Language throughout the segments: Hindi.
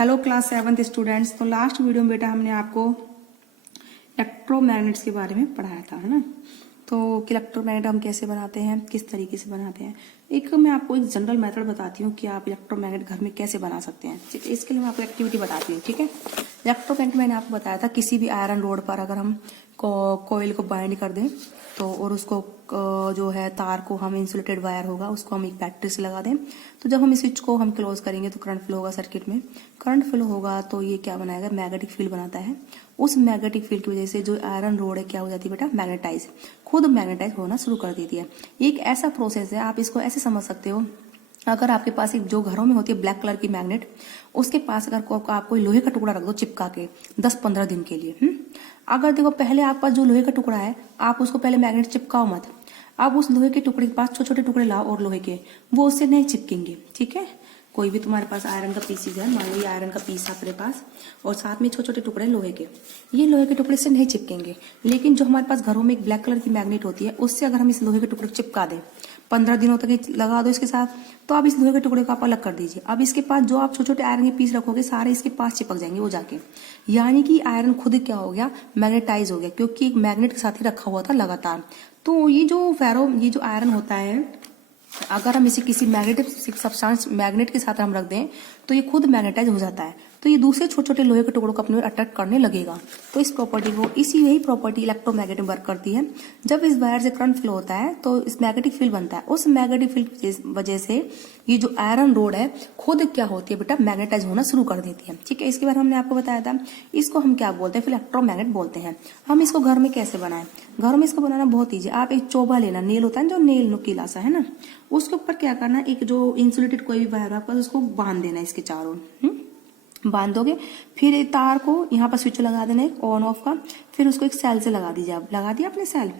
Hello class 7th students. तो लास्ट वीडियो में बेटा हमने आपको इलेक्ट्रोमैग्नेट्स के बारे में पढ़ाया था, है ना। तो इलेक्ट्रोमैग्नेट हम कैसे बनाते हैं, किस तरीके से बनाते हैं। मैं आपको एक जनरल मेथड बताती हूँ कि आप इलेक्ट्रोमैग्नेट घर में कैसे बना सकते हैं। ठीक है, इसके लिए मैं आपको एक्टिविटी बताती हूँ। ठीक है, इलेक्ट्रोमैग्नेट मैंने आपको बताया था किसी भी आयरन रोड पर अगर हम कोयल को बाइंड कर दें तो और उसको जो है तार को हम इंसुलेटेड वायर होगा उसको हम एक बैटरी से लगा दें, तो जब हम इस स्विच को हम क्लोज करेंगे तो करंट फ्लो होगा सर्किट में। करंट फ्लो होगा तो ये क्या बनाएगा, मैग्नेटिक फील्ड बनाता है। उस मैग्नेटिक फील्ड की वजह से जो आयरन रोड है क्या हो जाती है बेटा, मैग्नेटाइज, खुद मैग्नेटाइज होना शुरू कर देती है। एक ऐसा प्रोसेस है, आप इसको ऐसे समझ सकते हो। अगर आपके पास एक जो घरों में होती है ब्लैक कलर की मैग्नेट, उसके पास अगर आप कोई लोहे का टुकड़ा रख दो चिपका के 10-15 दिन के लिए, अगर देखो पहले आपके पास जो लोहे का टुकड़ा है आप उसको पहले मैग्नेट चिपकाओ मत। आप उस लोहे के टुकड़े के पास छोटे छोटे टुकड़े लाओ और लोहे के, वो उससे नहीं चिपकेंगे। ठीक है, कोई भी तुम्हारे पास आयरन का पीस है, मान लो ये आयरन का पीस है अपने पास और साथ में छोटे छोटे टुकड़े लोहे के, ये लोहे के टुकड़े से नहीं चिपकेंगे। लेकिन जो हमारे पास घरों में एक ब्लैक कलर की मैग्नेट होती है उससे अगर हम इस लोहे के टुकड़े को चिपका दें 15 दिनों तक लगा दो इसके साथ, तो आप इस लोहे के टुकड़े को आप अलग कर दीजिए। अब इसके पास जो आप छोटे छोटे आयरन के पीस रखोगे सारे इसके पास चिपक जाएंगे वो जाके, यानी कि आयरन खुद क्या हो गया, मैग्नेटाइज हो गया, क्योंकि एक मैग्नेट के साथ ही रखा हुआ था लगातार। तो ये जो आयरन होता है अगर हम इसे किसी मैग्नेटिक सब्सटेंस मैग्नेट के साथ हम रख दें तो ये खुद मैग्नेटाइज हो जाता है, तो ये दूसरे छोटे छोटे लोहे के टुकड़ों को अपने अट्रैक्ट करने लगेगा। तो इस प्रॉपर्टी को यही प्रॉपर्टी इलेक्ट्रोमैग्नेट में वर्क करती है। जब इस वायर से करंट फ्लो होता है तो इस मैग्नेटिक फील्ड बनता है, उस मैग्नेटिक फील्ड की वजह से ये जो आयरन रोड है खुद क्या होती है बेटा, मैग्नेटाइज होना शुरू कर देती है। ठीक है, इसके बारे में हमने आपको बताया था। इसको हम क्या बोलते हैं, फिर इलेक्ट्रोमैग्नेट बोलते हैं। हम इसको घर में कैसे बनाएं, घरों में इसको बनाना बहुत ईजी। आप एक चोभा लेना, नेल होता है जो नेल नुकीला सा है ना, उसके ऊपर क्या करना, एक जो इंसुलेटेड कोई भी वायर आपका उसको बांध देना इसके चारों, बांधोगे। फिर तार को यहाँ पर स्विच लगा देना एक ऑन ऑफ का, फिर उसको एक सेल से लगा दीजिए। आप लगा दिया अपने सेल।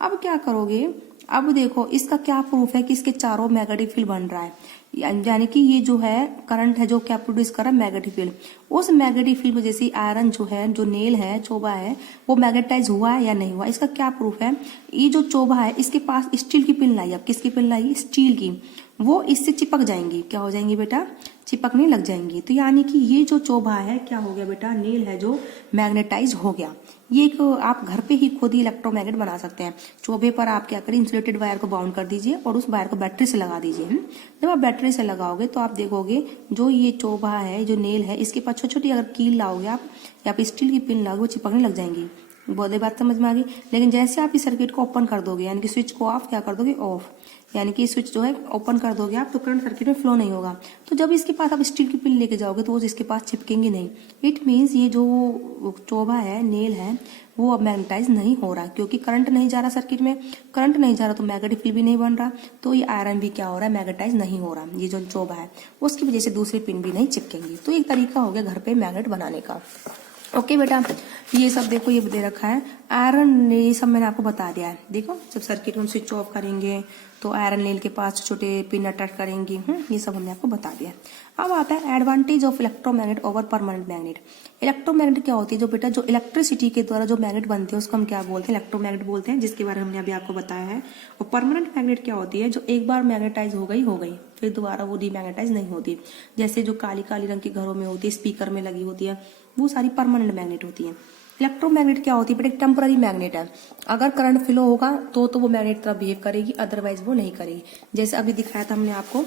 अब क्या करोगे, अब देखो इसका क्या प्रूफ है कि इसके चारों मैग्नेटिक फील्ड बन रहा है, यानी कि ये जो है करंट है जो क्या प्रोड्यूस कर रहा है, मैग्नेटिक फील्ड। उस मैग्नेटिक फील्ड वजह से आयरन जो है, जो नेल है, चोभा है, वो मैग्नेटाइज हुआ है या नहीं हुआ। इसका क्या प्रूफ है, ये जो चोभा है इसके पास स्टील की पिन लाई, अब किसकी पिन लाई, स्टील की, वो इससे चिपक जाएंगी। क्या हो जाएंगी बेटा, चिपकने लग जाएंगी। तो यानी कि ये जो चोभा है क्या हो गया बेटा, नेल है जो मैग्नेटाइज हो गया। ये एक आप घर पे ही खुद ही इलेक्ट्रोमैग्नेट बना सकते हैं। चोभे पर आप क्या करें, इंसुलेटेड वायर को बाउंड कर दीजिए और उस वायर को बैटरी से लगा दीजिए। जब आप बैटरी से लगाओगे तो आप देखोगे जो ये चोभा है, जो नेल है, इसके पास छोटी छोटी अगर कील लाओगे आप या आप स्टील की पिन लाओगे, वो चिपकने लग जाएंगी। बोले बात समझ में आ गई। लेकिन जैसे आप इस सर्किट को ओपन कर दोगे, यानी कि स्विच को ऑफ क्या कर दोगे, ऑफ, यानी कि स्विच जो है ओपन कर दोगे आप, तो करंट सर्किट में फ्लो नहीं होगा। तो जब इसके पास आप स्टील की पिन लेके जाओगे तो वो इसके पास चिपकेंगे नहीं। इट मीन्स ये जो चोभा है, नेल है, वो अब मैग्नेटाइज नहीं हो रहा, क्योंकि करंट नहीं जा रहा सर्किट में। करंट नहीं जा रहा तो मैग्नेटिक फील्ड भी नहीं बन रहा, तो ये आयरन भी क्या हो रहा है, मैग्नेटाइज नहीं हो रहा। ये जो चोभा है उसकी वजह से दूसरी पिन भी नहीं चिपकेंगी। तो एक तरीका हो गया घर पे मैग्नेट बनाने का। ओके बेटा, ये सब देखो ये दे रखा है आयरन, ये सब मैंने आपको बता दिया है। देखो जब सर्किट में स्विच ऑफ करेंगे तो आयरन नेल के पास छोटे पिन अटैच करेंगी, ये सब हमने आपको बता दिया। अब आता है advantage of electromagnet over permanent magnet. Electromagnet क्या होती है, जो बेटा जो इलेक्ट्रिसिटी के द्वारा जो मैग्नेट बनते हैं उसको हम क्या बोलते हैं, इलेक्ट्रोमैग्नेट बोलते हैं, जिसके बारे में हमने अभी आपको बताया है। और परमानेंट मैग्नेट क्या होती है, जो एक बार मैग्नेटाइज हो गई फिर दोबारा वो डीमैग्नेटाइज नहीं होती। जैसे जो काली काली रंग के घरों में होती है, स्पीकर में लगी होती है, वो सारी परमानेंट मैग्नेट होती है। इलेक्ट्रोमैग्नेट क्या होती है बेटा, एक टेम्पररी मैग्नेट है। अगर करंट फ्लो होगा तो वो मैग्नेट तरह बिहेव करेगी, अदरवाइज वो नहीं करेगी। जैसे अभी दिखाया था हमने आपको,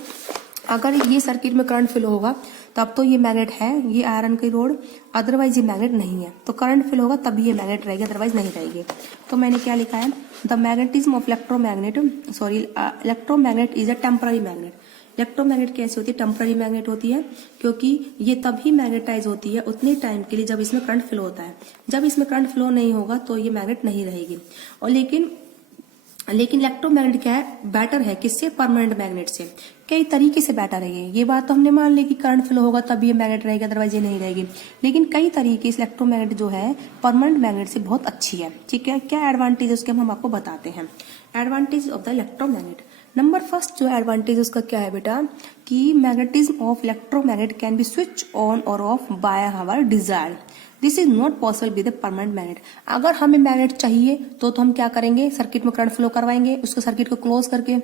अगर ये सर्किट में करंट फ्लो होगा तब तो ये मैग्नेट है, ये आयरन की रोड, अदरवाइज ये मैग्नेट नहीं है। तो करंट फ्लो होगा तभी ये मैग्नेट रहेगी, अदरवाइज नहीं रहेगी। तो मैंने क्या लिखा है, the magnetism of electromagnet is a temporary magnet. Electromagnet कैसे होती है, टेम्पररी मैग्नेट होती है, क्योंकि ये तभी मैग्नेटाइज होती है उतने टाइम के लिए जब इसमें करंट फ्लो होता है। जब इसमें करंट फ्लो नहीं होगा तो ये मैग्नेट नहीं रहेगी। और लेकिन इलेक्ट्रोमैग्नेट क्या है, बेटर है किससे, परमानेंट मैग्नेट से। कई तरीके से बेटर है ये बात तो हमने मान ली कि करंट फ्लो होगा तब ये मैग्नेट रहेगी, अदरवाइज ये नहीं रहेगी। लेकिन कई तरीके से इलेक्ट्रोमैग्नेट जो है परमानेंट मैग्नेट से बहुत अच्छी है। ठीक है, क्या एडवांटेज है उसके हम आपको बताते हैं। Advantage of the electromagnet, number first जो एडवांटेज उसका क्या है बेटा, कि magnetism of electromagnet can be switch on और off by our desire. This is not possible with a permanent magnet. अगर हमें मैग्नेट चाहिए तो हम क्या करेंगे, सर्किट में करंट फ्लो करवाएंगे उसको सर्किट को क्लोज करके,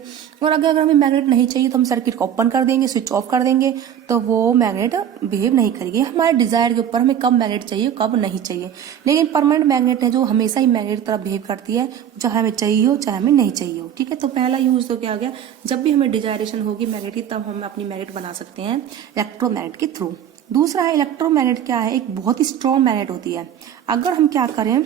और अगर हमें मैग्नेट नहीं चाहिए तो हम सर्किट को ओपन कर देंगे, स्विच ऑफ कर देंगे, तो वो मैग्नेट बिहेव नहीं करेगी। हमारे डिजायर के ऊपर, हमें कब मैग्नेट चाहिए कब नहीं चाहिए। लेकिन परमानेंट मैग्नेट है जो हमेशा ही मैग्नेट की तरह बिहेव करती है, चाहे हमें चाहिए हो चाहे हमें नहीं चाहिए हो। ठीक है, तो पहला यूज तो क्या हो गया, जब भी हमें डिजायरेशन होगी मैग्नेट की तब हम अपनी मैग्नेट बना सकते हैं इलेक्ट्रोमैग्नेट के थ्रू। दूसरा है इलेक्ट्रोमैग्नेट क्या है, एक बहुत ही स्ट्रॉन्ग मैग्नेट होती है। अगर हम क्या करें,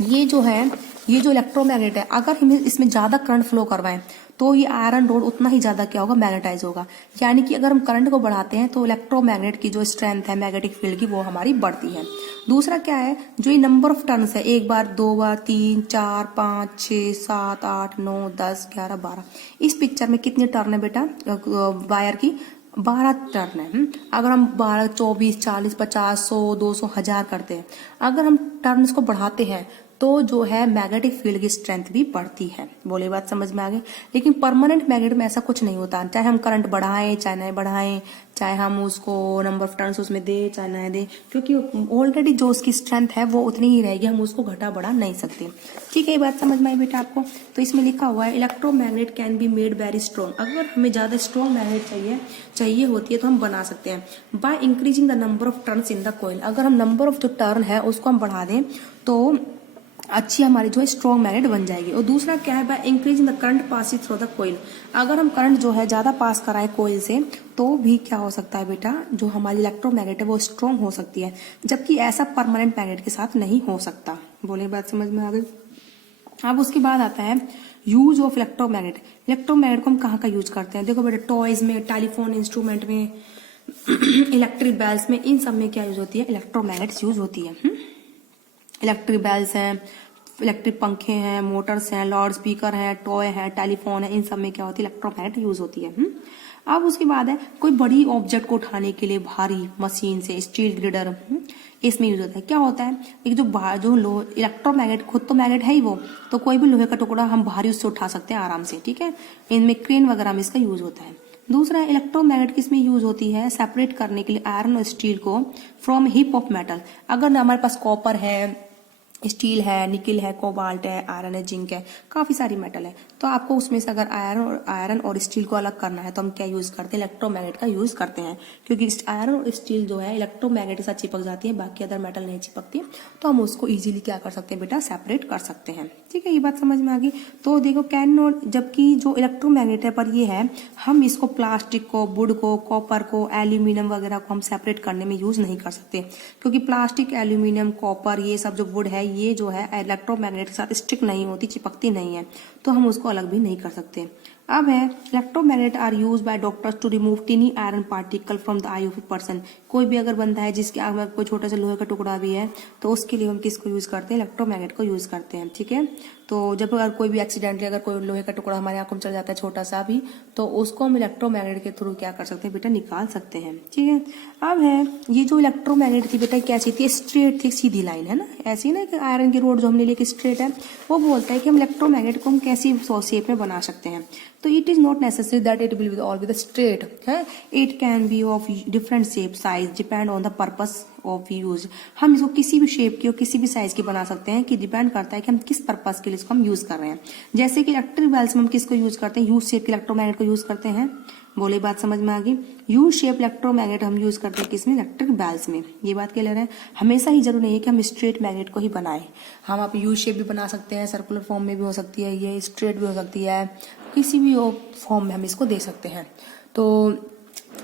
ये जो इलेक्ट्रोमैग्नेट है, अगर हम इसमें ज्यादा करंट फ्लो करवाएं तो ये आयरन रोड उतना ही ज्यादा क्या होगा, मैग्नेटाइज होगा। यानी कि अगर हम करंट को बढ़ाते हैं तो इलेक्ट्रोमैग्नेट की जो स्ट्रेंथ है मैग्नेटिक फील्ड की वो हमारी बढ़ती है। दूसरा क्या है, जो ये नंबर ऑफ टर्न्स है, 1 बार 2 बार 3 4 5 6 7 8 9 10 11 12, इस पिक्चर में कितने टर्न है बेटा वायर की, 12 टर्न है। अगर हम 12 24 40 50 100 200 1000 करते हैं, अगर हम टर्न्स को बढ़ाते हैं तो जो है मैग्नेटिक फील्ड की स्ट्रेंथ भी बढ़ती है। बोले बात समझ में आ गई। लेकिन परमानेंट मैग्नेट में ऐसा कुछ नहीं होता, चाहे हम करंट बढ़ाएं चाहे नहीं बढ़ाएं, चाहे हम उसको नंबर ऑफ टर्न्स उसमें दे चाहे नहीं दे, क्योंकि ऑलरेडी जो उसकी स्ट्रेंथ है वो उतनी ही रहेगी, हम उसको घटा बढ़ा नहीं सकते। ठीक है, ये बात समझ में आई बेटा आपको। तो इसमें लिखा हुआ है electromagnet can be made very strong. अगर हमें ज्यादा स्ट्रॉन्ग मैग्नेट चाहिए होती है तो हम बना सकते हैं bye increasing the number of turns in the coil. अगर हम नंबर ऑफ जो टर्न है उसको हम बढ़ा दें तो अच्छी हमारी जो है स्ट्रॉन्ग मैग्नेट बन जाएगी। और दूसरा क्या है, by increasing the current passing through the coil. अगर हम करंट जो है ज्यादा पास कराएं कोइल से तो भी क्या हो सकता है बेटा, जो हमारी इलेक्ट्रोमैग्नेट है वो स्ट्रॉन्ग हो सकती है, जबकि ऐसा परमानेंट मैग्नेट के साथ नहीं हो सकता। बोले बात समझ में आ गई। अब उसके बाद आता है यूज ऑफ इलेक्ट्रोमैग्नेट। इलेक्ट्रोमैग्नेट को हम कहाँ का यूज करते हैं, देखो बेटा टॉयज में, टेलीफोन इंस्ट्रूमेंट में, इलेक्ट्रिक बेल्स में, इन सब में क्या यूज होती है, इलेक्ट्रोमैग्नेट यूज होती है। इलेक्ट्रिक बेल्स हैं, इलेक्ट्रिक पंखे हैं, मोटर्स हैं, लाउड स्पीकर हैं, टॉय है, टेलीफोन है, इन सब में क्या होती है, इलेक्ट्रोमैग्नेट यूज होती है। अब उसके बाद है कोई बड़ी ऑब्जेक्ट को उठाने के लिए भारी मशीन से, स्टील ग्रिडर, इसमें यूज होता है। क्या होता है, एक जो इलेक्ट्रोमैग्नेट खुद तो मैग्नेट है ही वो, तो कोई भी लोहे का टुकड़ा हम भारी उससे उठा सकते हैं आराम से। ठीक है, इनमें क्रेन वगैरह में इसका यूज होता है। दूसरा इलेक्ट्रोमैग्नेट किसमें यूज होती है, सेपरेट करने के लिए आयरन और स्टील को फ्रॉम हीप ऑफ मेटल। अगर हमारे पास कॉपर है, स्टील है, निकल है, कोबाल्ट है, आयरन है, जिंक है, काफी सारी मेटल है, तो आपको उसमें से अगर आयरन और स्टील को अलग करना है तो हम क्या यूज करते हैं, इलेक्ट्रोमैग्नेट का यूज करते हैं। क्योंकि आयरन और स्टील जो है इलेक्ट्रोमैग्नेट के साथ चिपक जाती है, बाकी अदर मेटल नहीं चिपकती, तो हम उसको इजीली क्या कर सकते हैं बेटा, सेपरेट कर सकते हैं। ठीक है, ये बात समझ में आ गई। तो देखो कैन नॉट, जबकि जो इलेक्ट्रोमैग्नेट है पर ये है, हम इसको प्लास्टिक को, वुड को, कॉपर को, एल्यूमिनियम वगैरह को हम सेपरेट करने में यूज नहीं कर सकते, क्योंकि प्लास्टिक, एल्यूमिनियम, कॉपर, ये सब जो वुड है ये जो है इलेक्ट्रोमैग्नेट के साथ स्टिक नहीं होती, चिपकती नहीं है, तो हम उसको अलग भी नहीं कर सकते। अब है electromagnet are use by doctors to remove tiny iron particle from the eye of a person. कोई भी अगर बंदा है जिसके आंख में कोई छोटा सा लोहे का टुकड़ा भी है तो उसके लिए हम किसको यूज करते हैं, इलेक्ट्रोमैग्नेट को यूज करते हैं। ठीक है, तो जब अगर कोई भी एक्सीडेंटली अगर कोई लोहे का टुकड़ा हमारे आंखों में चल जाता है छोटा सा भी, तो उसको हम इलेक्ट्रोमैग्नेट के थ्रू क्या कर सकते हैं बेटा, निकाल सकते हैं। ठीक है, अब है ये जो इलेक्ट्रोमैग्नेट थी बेटा कैसी थी, स्ट्रेट थी, सीधी लाइन है ना, ऐसी ना कि आयरन की रोड जो हमने लेके स्ट्रेट है, वो बोलता है कि हम इलेक्ट्रोमैग्नेट को हम कैसी शेप में बना सकते हैं। तो it is not necessary that it will be always straight है, it can be of different shape size depend on the purpose of use. हम इसको किसी भी शेप की और किसी भी साइज की बना सकते हैं, कि डिपेंड करता है कि हम किस पर्पस के लिए इसको हम यूज कर रहे हैं। जैसे कि इलेक्ट्रिक बेल्स में हम किसको यूज करते हैं, यू शेप के इलेक्ट्रोमैग्नेट को यूज करते हैं। बोले बात समझ में आ गई। यू शेप इलेक्ट्रोमैग्नेट हम यूज करते हैं किसमें, इलेक्ट्रिक बेल्स में। ये बात क्लियर है। हमेशा ही जरूरी नहीं है कि हम स्ट्रेट मैग्नेट को ही बनाएं, हम आप यू शेप भी बना सकते हैं, सर्कुलर फॉर्म में भी हो सकती है, ये स्ट्रेट भी हो सकती है, किसी भी फॉर्म में हम इसको दे सकते हैं। तो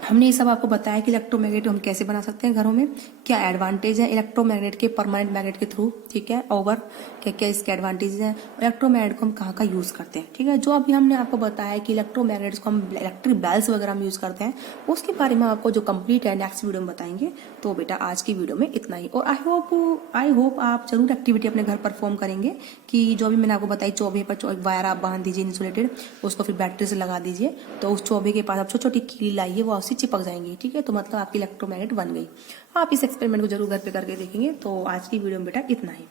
हमने ये सब आपको बताया कि इलेक्ट्रोमैग्नेट हम कैसे बना सकते हैं घरों में, क्या एडवांटेज है इलेक्ट्रोमैग्नेट के परमानेंट मैग्नेट के थ्रू, ठीक है, ओवर क्या क्या इसके एडवांटेज है, इलेक्ट्रोमैग्नेट को हम कहाँ का यूज करते हैं। ठीक है, जो अभी हमने आपको बताया कि इलेक्ट्रोमैग्नेट्स को हम इलेक्ट्रिक बेल्स वगैरह में यूज करते हैं, उसके बारे में आपको जो कंप्लीट है नेक्स्ट वीडियो में बताएंगे। तो बेटा आज की वीडियो में इतना ही, और आई होप आप जरूर एक्टिविटी अपने घर परफॉर्म करेंगे, कि जो भी मैंने आपको बताई चौबे पर वायर आप बांध दीजिए इंसुलेटेड, उसको फिर बैटरी से लगा दीजिए, तो उस चौबे के पास आप छोटी छोटी कीली लाइए, वो उससे चिपक जाएंगी। ठीक है, तो मतलब आपकी इलेक्ट्रोमैग्नेट बन गई। आप इस एक्सपेरिमेंट को जरूर घर पे करके देखेंगे। तो आज की वीडियो में बेटा इतना ही।